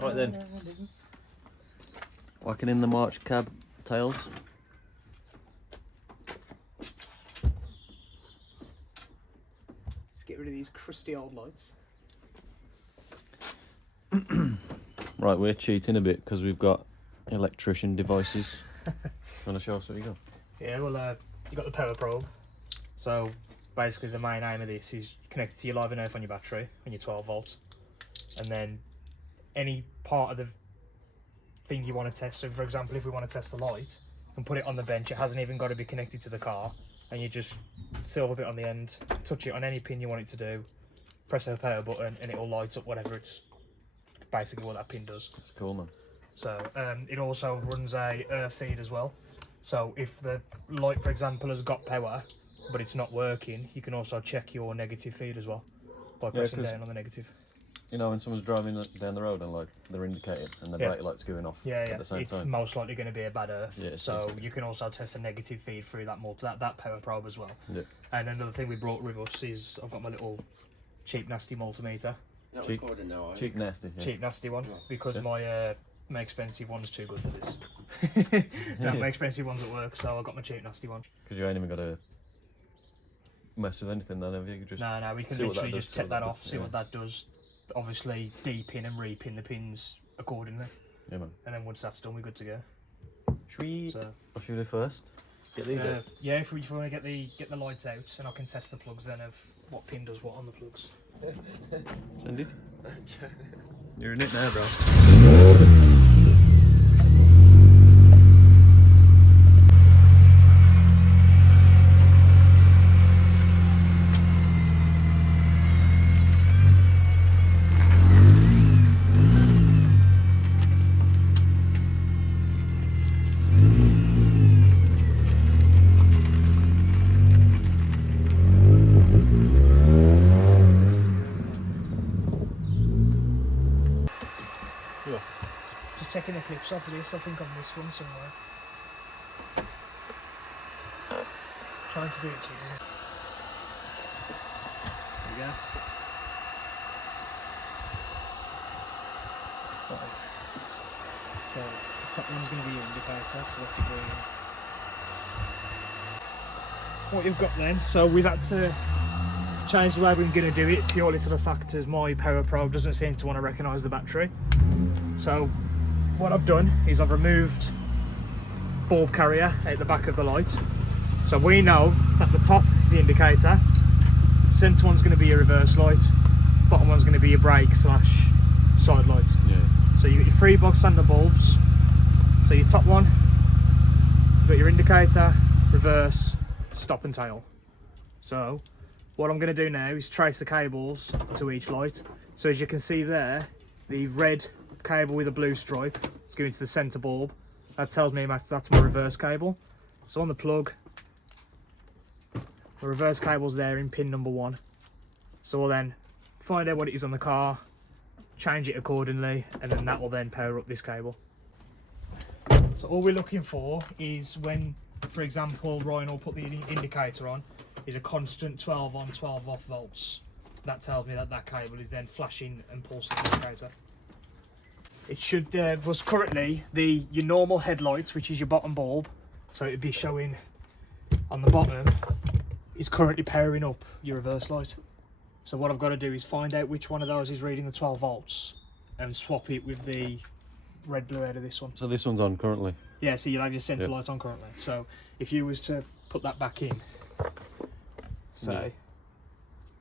Right then. Whacking in the March cab tails. Let's get rid of these crusty old lights. Right, we're cheating a bit because we've got electrician devices. Want to show us what you got? Yeah, well, you got the power probe. So basically, the main aim of this is connected to your live and earth on your battery and your 12 volts, and then any part of the thing you want to test. So, for example, if we want to test the light, and put it on the bench, it hasn't even got to be connected to the car, and you just silver bit on the end, touch it on any pin you want it to do, press the power button, and it will light up whatever it's basically what that pin does. It's cool, man. So it also runs a earth feed as well. So if the light, for example, has got power but it's not working, you can also check your negative feed as well by pressing down on the negative. You know, when someone's driving down the road and like they're indicating and the brake light's going off at the same it's time. most likely going to be a bad earth. Yeah, so easy. you can also test a negative feed through that power probe as well. Yeah. And another thing we brought with us is I've got my little cheap nasty multimeter. Cheap nasty. Yeah. Cheap nasty one, because my expensive one's too good for this. My expensive one's at work, so I got my cheap nasty one. Because you ain't even got to mess with anything then, have you? Just no, we can literally just take that off, see what that does. Obviously, de-pin and re-pin the pins accordingly. Yeah, man. And then once that's done, we're good to go. Should So, what should we do first? Get these out? yeah, if we want to get the lights out, and I can test the plugs then of what pin does what on the plugs. Send it. You're in it now, bro. Just checking the clips off of this, I think I missed one somewhere. Trying to do it so it doesn't. There we go. Right. So the top one's going to be your indicator, so that's a green. What you've got then, so we've had to change the way we're going to do it purely for the fact as my power probe doesn't seem to want to recognise the battery. So what I've done is I've removed bulb carrier at the back of the light. So we know that the top is the indicator, centre one's going to be your reverse light, bottom one's going to be your brake / side light. Yeah. So you got your 3 box standard bulbs. So your top one, you've got your indicator, reverse, stop and tail. So what I'm going to do now is trace the cables to each light. So as you can see there, the red cable with a blue stripe is going to the centre bulb. That tells me that's my reverse cable. So on the plug, the reverse cable's there in pin number 1. So we'll then find out what it is on the car, change it accordingly, and then that will then power up this cable. So all we're looking for is when, for example, Ryan will put the indicator on, is a constant 12 on 12 off volts. That tells me that that cable is then flashing and pulsing the indicator. It should was currently your normal headlights, which is your bottom bulb, so it'd be showing on the bottom, is currently powering up your reverse light. So what I've got to do is find out which one of those is reading the 12 volts and swap it with the red blue out of this one. So this one's on currently? Yeah, so you'll have your centre light on currently. So if you was to put that back in, say,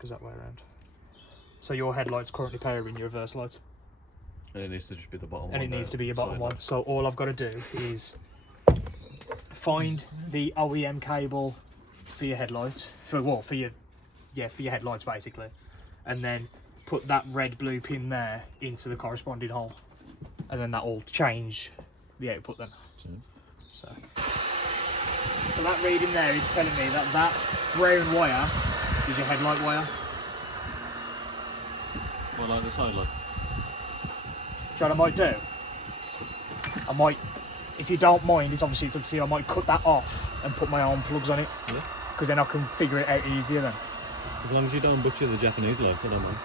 goes that way around. So your headlight's currently powering your reverse light. And it needs to just be the bottom one. And it needs to be your bottom one. So all I've got to do is find the OEM cable for your headlights, for your headlights basically, and then put that red blue pin there into the corresponding hole, and then that will change the output then. So that reading there is telling me that that brown wire is your headlight wire. Well, like the side light. Do you know what I might do? I might, if you don't mind, it's obviously it's up to you, I might cut that off and put my own plugs on it. Yeah. Because then I can figure it out easier then. As long as you don't butcher the Japanese light, I don't mind.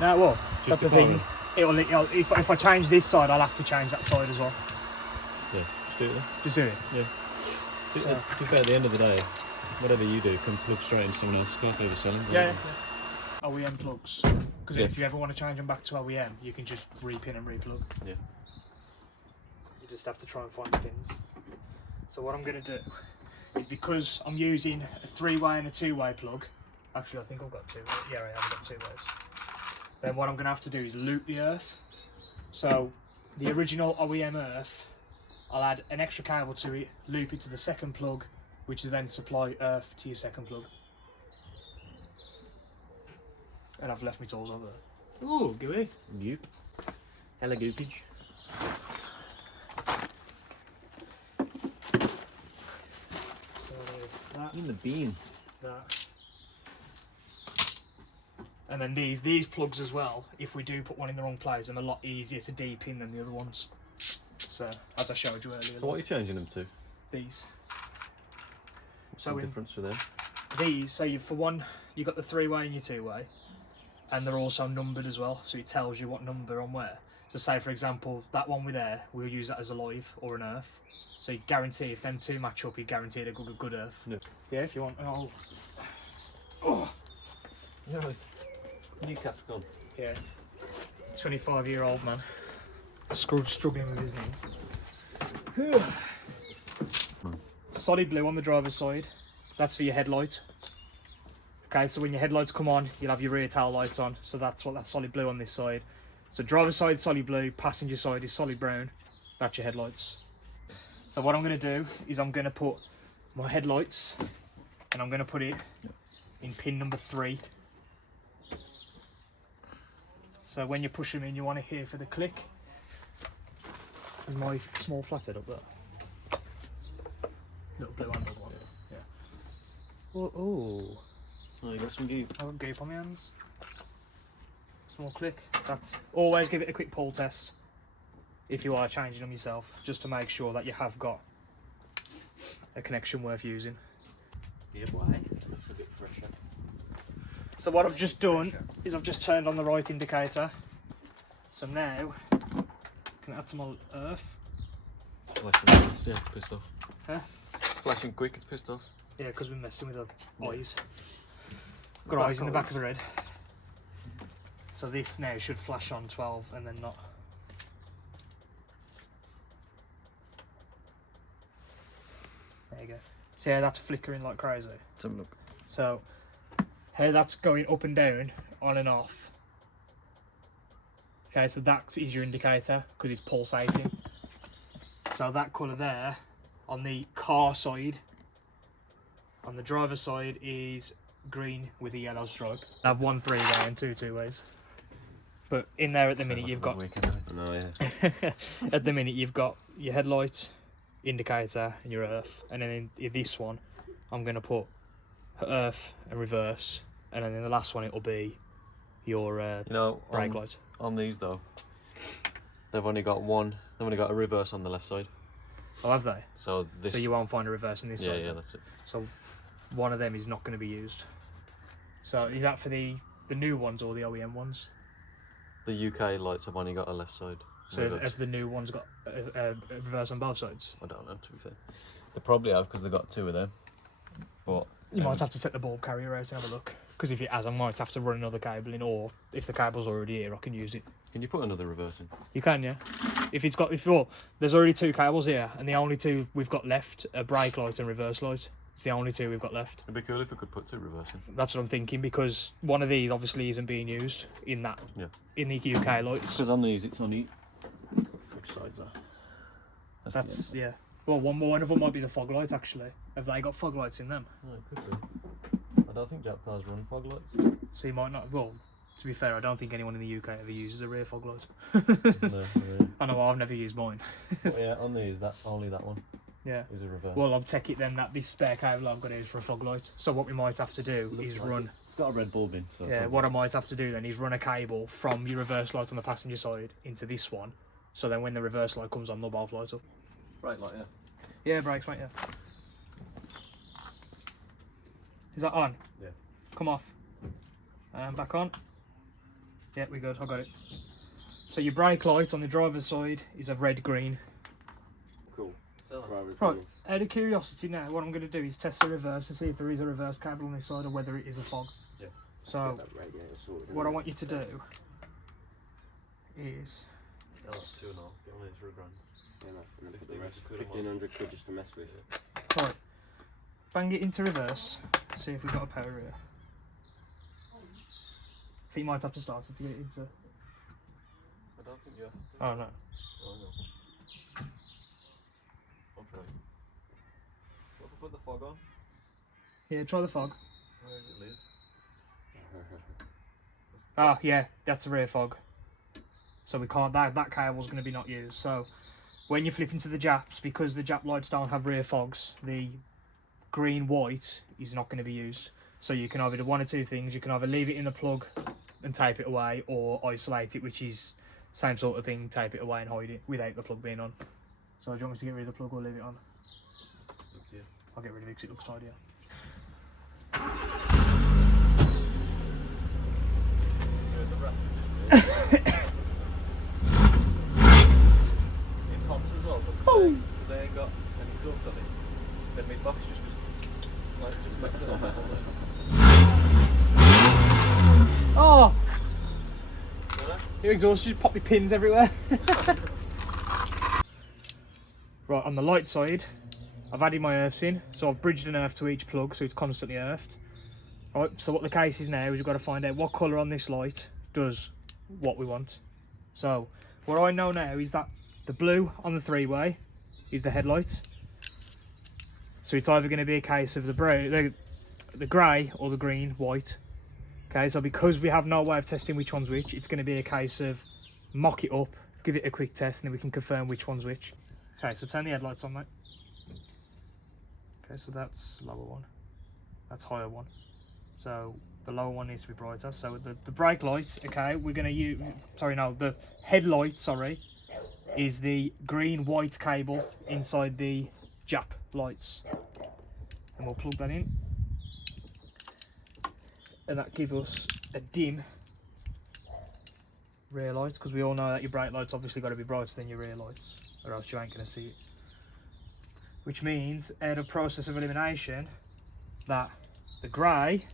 No, well, Just that's the thing. if I change this side, I'll have to change that side as well. Yeah, just do it then. Just do it. Yeah. To be fair, at the end of the day, whatever you do can plug straight into someone else's car if they're selling. Yeah. OEM plugs. Because if you ever want to change them back to OEM, you can just repin and replug. Yeah. You just have to try and find the pins. So what I'm going to do is, because I'm using a 3-way and a 2-way plug, actually I think I've got 2. Yeah, I have got 2 ways. Then what I'm going to have to do is loop the earth. So the original OEM earth, I'll add an extra cable to it, loop it to the second plug, which will then supply earth to your second plug. And I've left my tools over there. Ooh, gooey. Goop. Hella goopage. So that, In the bean. that. And then these plugs as well, if we do put one in the wrong place, are a lot easier to deepin than the other ones. So, as I showed you earlier. So what are you changing them to? These. What's the difference for them? These, so for one, you've got the 3-way and your 2-way, and they're also numbered as well, so it tells you what number on where. So say for example, that one with there, we'll use that as a live or an earth. So you guarantee if them two match up, you guarantee a good earth. No. Yeah, if you want. Oh. No, it's new cap's gone. Yeah. 25-year-old man. Struggling with his knees. Solid blue on the driver's side. That's for your headlight. Okay, so when your headlights come on, you'll have your rear tail lights on. So that's what that solid blue on this side. So driver's side is solid blue, passenger side is solid brown. That's your headlights. So what I'm going to do is I'm going to put my headlights, and I'm going to put it in pin number 3. So when you push them in, you want to hear for the click. There's my small flathead up there. Little blue handled one. Yeah. Oh, you got some goop. I got goop on my hands. Small click. That's always give it a quick pull test if you are changing them yourself, just to make sure that you have got a connection worth using. Yeah, why? Looks a bit fresher. So what I've just done is I've just turned on the right indicator. So now I can add to my earth. Flashing, it's still pissed off. Huh? It's flashing quick, it's pissed off. Yeah, because we're messing with the eyes. Got eyes in the back of the head. So this now should flash on 12 and then not. There you go. See how that's flickering like crazy? Let's have a look. So how that's going up and down, on and off. Okay, so that is your indicator because it's pulsating. So that colour there on the car side, on the driver's side is green with a yellow stripe. I have 1 3-way and 2 2-ways. But in there at the minute you've got No, yeah. at the minute you've got your headlight, indicator and your earth, and then in this one I'm going to put earth and reverse, and then in the last one it'll be your brake light. On these though, they've only got a reverse on the left side. Oh, have they? So this. So you won't find a reverse in this side? Yeah, that's it. So one of them is not going to be used. So is that for the new ones or the OEM ones? The UK lights have only got a left side. So if the new one's got a reverse on both sides? I don't know, to be fair. They probably have because they've got 2 of them. But you might have to take the bulb carrier out and have a look. Because if it has, I might have to run another cable in, or if the cable's already here, I can use it. Can you put another reverse in? You can, yeah. Well, there's already 2 cables here, and the only 2 we've got left are brake light and reverse light. It's the only 2 we've got left. It'd be cool if we could put 2 reverse in. That's what I'm thinking, because one of these obviously isn't being used in that. Yeah. In the UK lights. Because on these, it's only which sides are. That's yeah. Well, one of them might be the fog lights actually. Have they got fog lights in them? Oh, it could be. I don't think Jap cars run fog lights. So you might not. Well, to be fair, I don't think anyone in the UK ever uses a rear fog light. No, really. I know I've never used mine. But yeah, on these, only that one Yeah. is a reverse. Well, I'll take it then that this spare cable I've got is for a fog light. So what we might have to do is run. It's got a red bulb in. So Yeah. What I might have to do then is run a cable from your reverse light on the passenger side into this one. So then when the reverse light comes on, they'll both light up. Brake light, yeah. Yeah, brakes, mate. Yeah. Is that on? Yeah. Come off. Back on. Yeah, we're good. I got it. So your brake light on the driver's side is a red-green. Cool. Right, out of curiosity now, what I'm going to do is test the reverse to see if there is a reverse cable on this side or whether it is a fog. Yeah. So, what I want you to do is... Oh, 2.5. Get on it for £1,000. Yeah, no, and then put the rest, 1,500 quid just to mess with it. Right, bang it into reverse, see if we've got a power here. I think you might have to start it to get it into... I don't think you have to. Oh no. Oh no. I'm trying. What if I put the fog on? Yeah, try the fog. Where does it live? Ah, yeah, that's a rear fog. So we can't, that cable's going to be not used. So when you flip into the Japs, because the Jap lights don't have rear fogs, the green-white is not going to be used. So you can either do one or two things. You can either leave it in the plug and tape it away, or isolate it, which is same sort of thing, tape it away and hide it without the plug being on. So do you want me to get rid of the plug or leave it on? It's up to you. I'll get rid of it because it looks tidier. There's a rat. It pops as well, but they ain't got any exhaust on it. Then my box just makes it on. Oh! Your exhaust just pop your pins everywhere. Right, on the light side, I've added my earths in, so I've bridged an earth to each plug so it's constantly earthed. Right, so what the case is now is we've got to find out what colour on this light does what we want. So, what I know now is that the blue on the three-way is the headlight. So it's either going to be a case of the grey or the green, white. Okay, so because we have no way of testing which one's which, it's going to be a case of mock it up, give it a quick test, and then we can confirm which one's which. Okay, so turn the headlights on, mate. Okay, so that's lower one. That's higher one. So the lower one needs to be brighter. So the brake light, okay, we're going to use... Sorry, no, the headlight, sorry, is the green-white cable inside the Jap lights. And we'll plug that in. And that gives us a dim rear light, because we all know that your brake light's obviously got to be brighter than your rear lights, or else you ain't going to see it. Which means, out of process of elimination, that the grey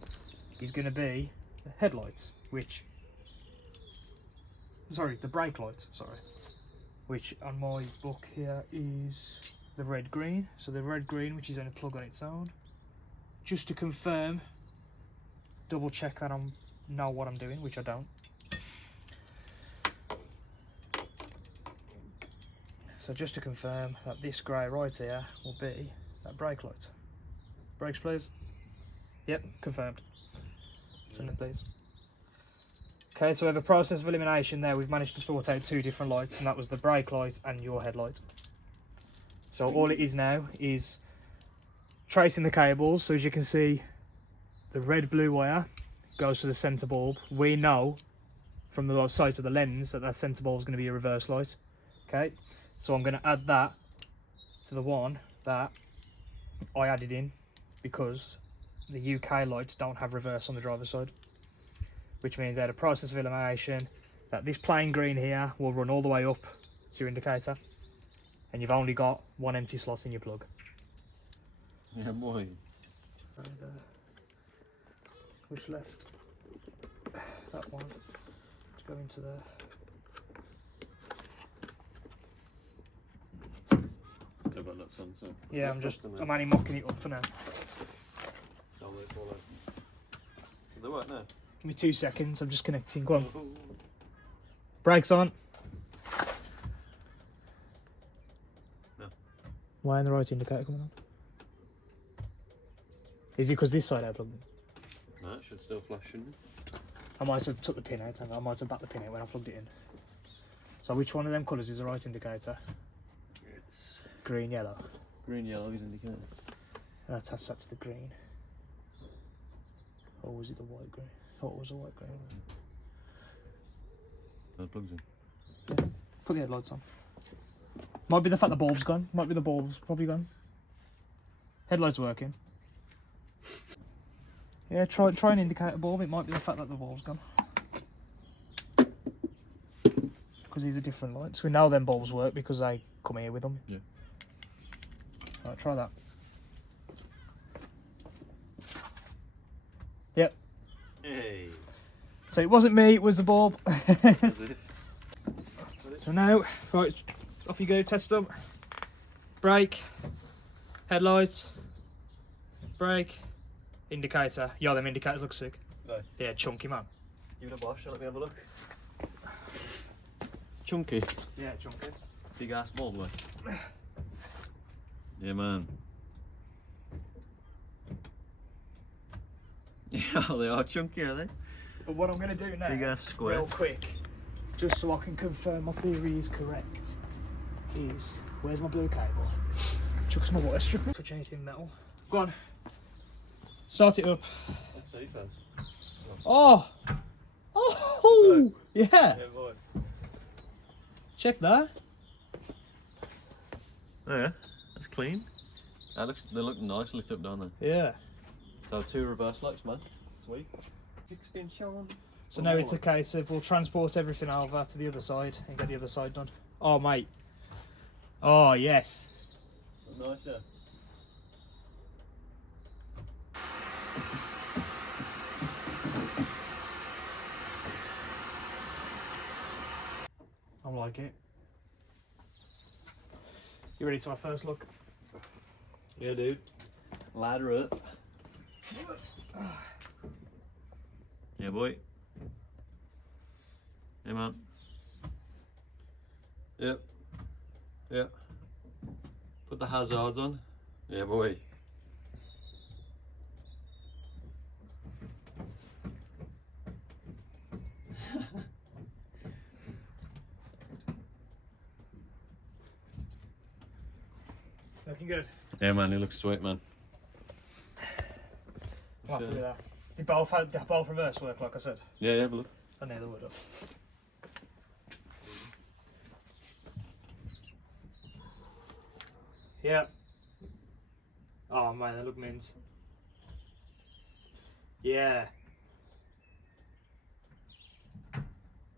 is going to be the headlights, which... Sorry, the brake light, sorry. Which on my book here is the red-green. So the red-green, which is going to plug on its own. Just to confirm, double check I don't know what I'm doing, which I don't. So just to confirm that this grey right here will be that brake light. Brakes please. Yep, confirmed. Send it please. Okay, so we have a process of elimination there. We've managed to sort out two different lights, and that was the brake light and your headlight. So all it is now is tracing the cables. So as you can see, the red-blue wire goes to the centre bulb. We know from the sight of the lens that that centre bulb is going to be a reverse light. Okay, so I'm going to add that to the one that I added in because the UK lights don't have reverse on the driver's side, which means that a process of elimination that this plain green here will run all the way up to your indicator, and you've only got one empty slot in your plug. Yeah, boy. And, which left? That one to go into there. Still got nuts on, so. Yeah, I'm only mocking it up for now. Don't let it fall out. They work now. Give me 2 seconds, I'm just connecting. Go on. Brakes on. No. Why ain't the right indicator coming on? Is it because this side I plugged in? No, it should still flash, shouldn't it? I might have took the pin out, I might have backed the pin out when I plugged it in. So which one of them colours is the right indicator? It's Green, yellow. green, yellow is indicator. And attach that to the green. Or was it the white green? I thought it was a white green. The plugs in. Yeah. Put the headlights on. Might be the fact the bulb's gone. Might be the bulb's probably gone. Headlights working. Yeah, try and indicate a bulb. It might be the fact that the bulb's gone. because these are different lights. We know them bulbs work because they come here with them. Yeah. Right, try that. Yep. Hey. So it wasn't me, it was the bulb. So now, right, off you go, test them. Brake, headlights, brake, indicator. Yeah, them indicators look sick. Right. Yeah, chunky man. Give it a wash, let me have a look. Chunky. Yeah, chunky. Big ass bulb, like. Yeah, man. Yeah, they are chunky, are they? But what I'm going to do now, Big ass square. real quick, just so I can confirm my theory is correct, is, where's my blue cable? Chucks my water strip. Touch anything metal. Go on. Start it up. Let's see first. Oh! Oh! Yeah! Yeah, boy. Check that. Oh yeah, that's clean. They look nice lit up, don't they? Yeah. So 2 reverse lights, man. Sweet. Extension. So now it's a case of we'll transport everything over to the other side and get the other side done. Oh, mate. Oh, yes. Nice, yeah. I like it. You ready to our first look? Yeah, dude. Ladder up. Yeah, boy. Yeah, man. Yep. Yep. Put the hazards on. Yeah, boy. Looking good. Yeah, man. It looks sweet, man. I'm happy with that. Did both reverse work, like I said? Yeah, yeah, look. I know they would have. Yeah. Oh man, they look mint. Yeah.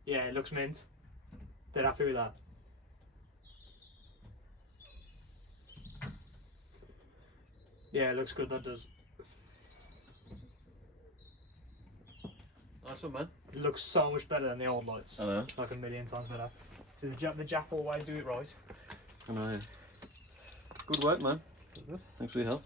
Yeah, it looks mint. They're happy with that. Yeah, it looks good, that does. Nice one, man. It looks so much better than the old lights. I know. Like a million times better. So the Jap always do it right. I know, yeah. Good work, man. Good. Thanks for your help.